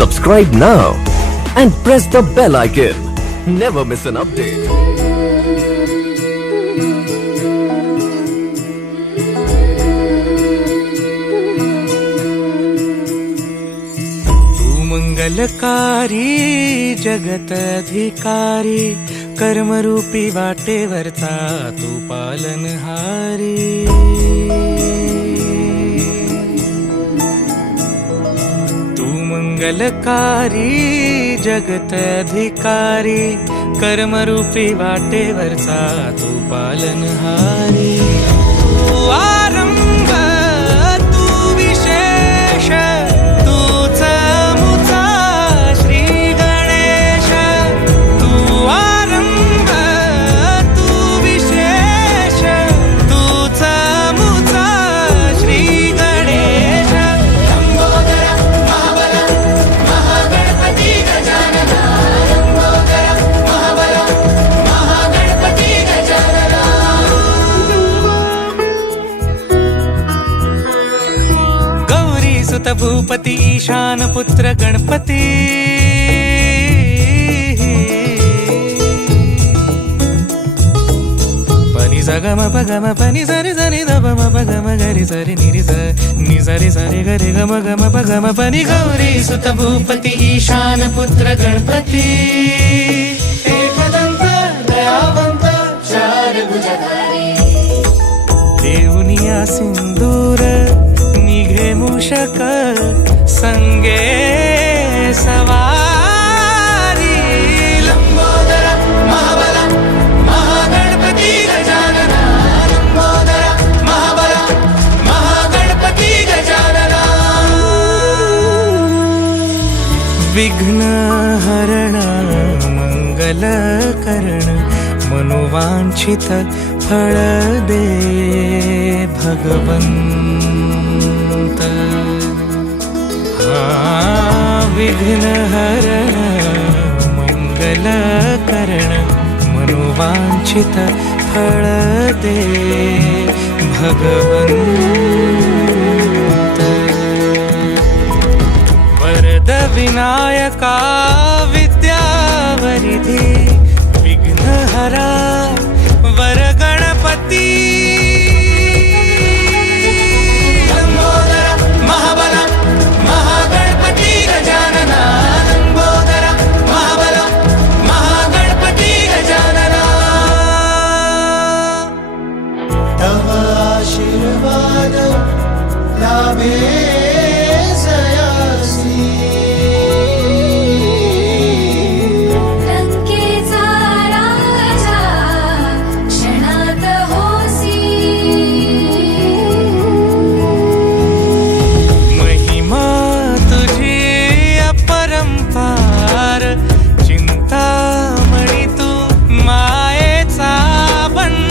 Subscribe now and press the bell icon. Never miss an update. तू मंगलकारी जगत अधिकारी कर्मरूपी वाटेवरचा तू पालनहारी. मंगलकारी जगत अधिकारी कर्मरूपी वाटेवरचा तू पालनहारी. तू आरंभ तू विशेष तूच मुचा श्री गणेश. तू आरंभ तू विशेष तूच मुचा श्री गणेश. सुत भूपती ईशान पुत्र गणपती. पनि सगम पगम पनि सरि सरि ध म पगम गरि सरि निरि स नि सरि सरि गरि गम गम पगम पनि. गौरी सुत भूपती ईशान पुत्र गणपती. एकदंत दयावंत चार भुजधारी. देऊनिया सिंदूर निघे मूषक संगे सवारी. लंबोदर महाबल महागणपती गजानना. लंबोदर महाबल महागणपती गजानना. विघ्न हरण मंगल करण मनोवांछित फळ दे भगवंत. विघ्न हरण मंगल करण मनोवांछित फळ दे भगवंत. वरद विनायका विद्यावरिधी विघ्नहरा वर गणपती. आशीर्वाद लाभे सयासी. लंकेचा राजा क्षणात होसी. महिमा तुझी अपरंपार चिंतामणी तू मायेचा भंडार.